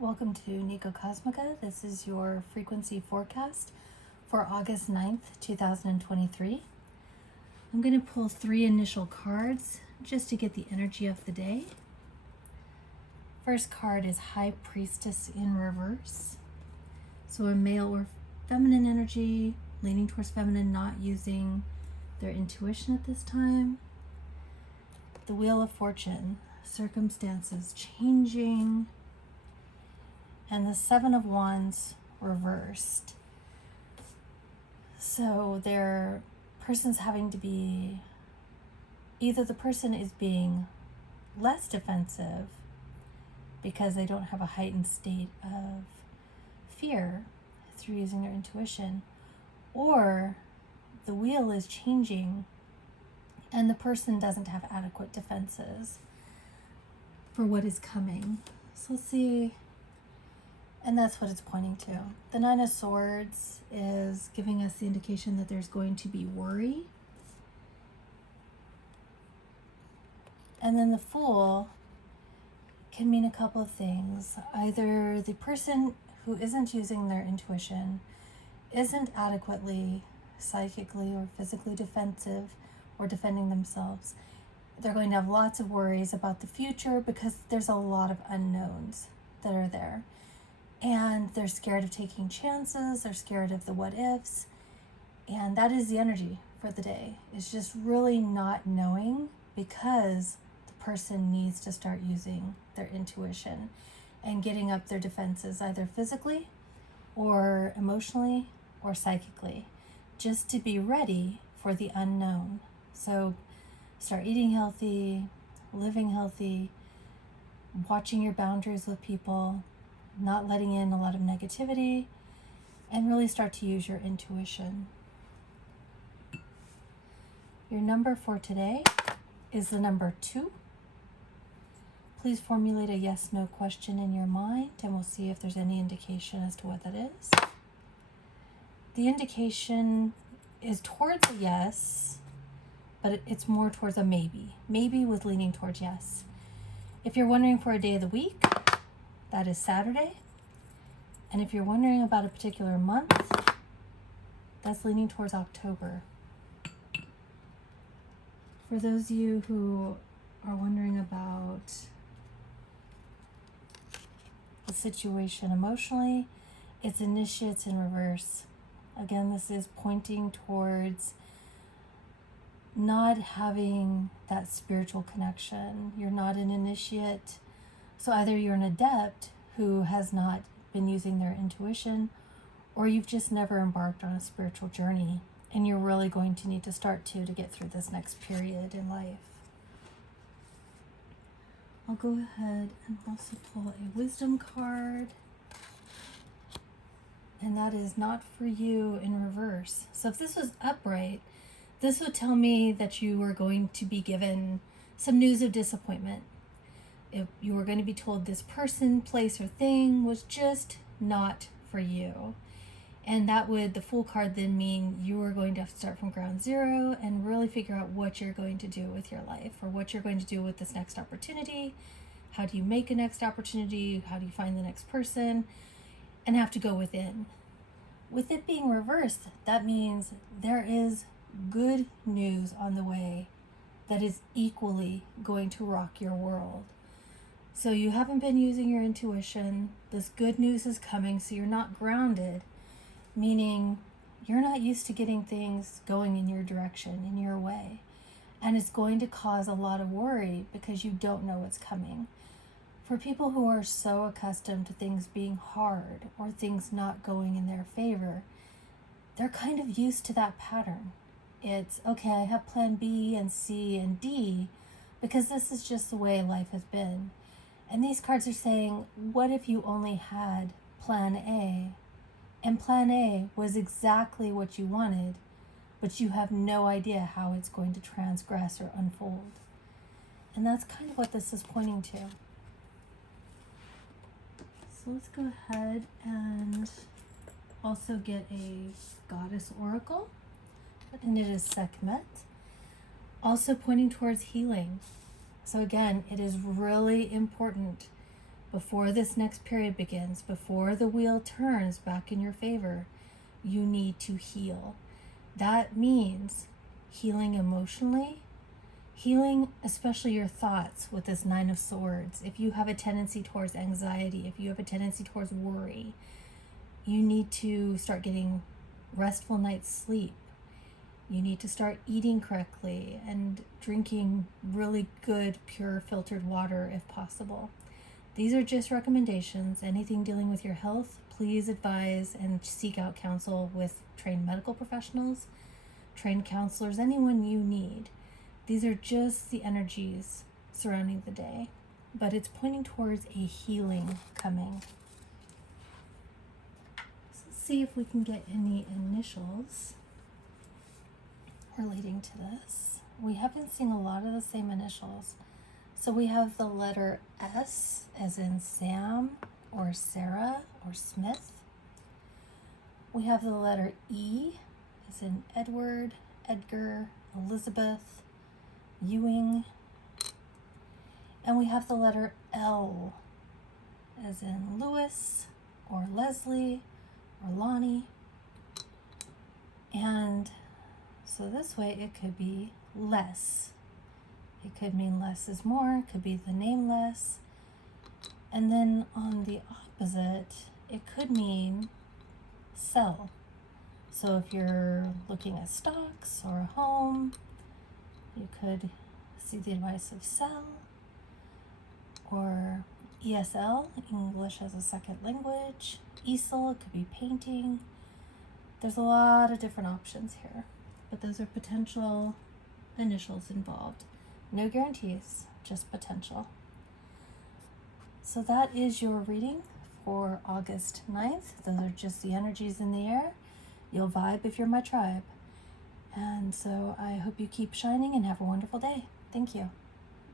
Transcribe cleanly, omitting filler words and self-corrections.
Welcome to NicoCosmica. This is your frequency forecast for August 9th, 2023. I'm going to pull 3 initial cards just to get the energy of the day. First card is High Priestess in reverse. So a male or feminine energy, leaning towards feminine, not using their intuition at this time. The Wheel of Fortune, circumstances changing. And the 7 of Wands reversed. So their person's having to be, either the person is being less defensive because they don't have a heightened state of fear through using their intuition, or the wheel is changing and the person doesn't have adequate defenses for what is coming. So let's see. And that's what it's pointing to. The 9 of Swords is giving us the indication that there's going to be worry. And then the Fool can mean a couple of things. Either the person who isn't using their intuition isn't adequately psychically or physically defensive or defending themselves. They're going to have lots of worries about the future because there's a lot of unknowns that are there. And they're scared of taking chances, they're scared of the what ifs, and that is the energy for the day. It's just really not knowing, because the person needs to start using their intuition and getting up their defenses, either physically or emotionally or psychically, just to be ready for the unknown. So start eating healthy, living healthy, watching your boundaries with people, not letting in a lot of negativity, and really start to use your intuition. Your number for today is the number 2. Please formulate a yes/no question in your mind, and we'll see if there's any indication as to what that is. The indication is towards a yes, but it's more towards a maybe. Maybe with leaning towards yes. If you're wondering for a day of the week, that is Saturday. And if you're wondering about a particular month, that's leaning towards October. For those of you who are wondering about the situation emotionally, it's initiates in reverse. Again, this is pointing towards not having that spiritual connection. You're not an initiate. So either you're an adept who has not been using their intuition, or you've just never embarked on a spiritual journey, and you're really going to need to start to get through this next period in life. I'll go ahead and also pull a wisdom card, and that is not for you in reverse. So if this was upright, this would tell me that you are going to be given some news of disappointment. If you were going to be told this person, place, or thing was just not for you. And that would, the Fool card, then mean you are going to have to start from ground zero and really figure out what you're going to do with your life, or what you're going to do with this next opportunity. How do you make a next opportunity? How do you find the next person? And have to go within. With it being reversed, that means there is good news on the way that is equally going to rock your world. So you haven't been using your intuition. This good news is coming, so you're not grounded, meaning you're not used to getting things going in your direction, in your way. And it's going to cause a lot of worry because you don't know what's coming. For people who are so accustomed to things being hard or things not going in their favor, they're kind of used to that pattern. It's, okay, I have plan B and C and D because this is just the way life has been. And these cards are saying, what if you only had plan A? And plan A was exactly what you wanted, but you have no idea how it's going to transgress or unfold. And that's kind of what this is pointing to. So let's go ahead and also get a goddess oracle. And it is Sekhmet. Also pointing towards healing. So again, it is really important before this next period begins, before the wheel turns back in your favor, you need to heal. That means healing emotionally, healing especially your thoughts with this Nine of Swords. If you have a tendency towards anxiety, if you have a tendency towards worry, you need to start getting restful night's sleep. You need to start eating correctly and drinking really good, pure, filtered water if possible. These are just recommendations. Anything dealing with your health, please advise and seek out counsel with trained medical professionals, trained counselors, anyone you need. These are just the energies surrounding the day, but it's pointing towards a healing coming. So let's see if we can get any initials relating to this. We have been seeing a lot of the same initials. So we have the letter S as in Sam or Sarah or Smith. We have the letter E as in Edward, Edgar, Elizabeth, Ewing. And we have the letter L as in Lewis or Leslie or Lonnie. And so this way it could be less. It could mean less is more, it could be the name less. And then on the opposite, it could mean sell. So if you're looking at stocks or a home, you could see the advice of sell, or ESL, English as a second language. ESL, it could be painting. There's a lot of different options here, but those are potential initials involved. No guarantees, just potential. So that is your reading for August 9th. Those are just the energies in the air. You'll vibe if you're my tribe. And so I hope you keep shining and have a wonderful day. Thank you.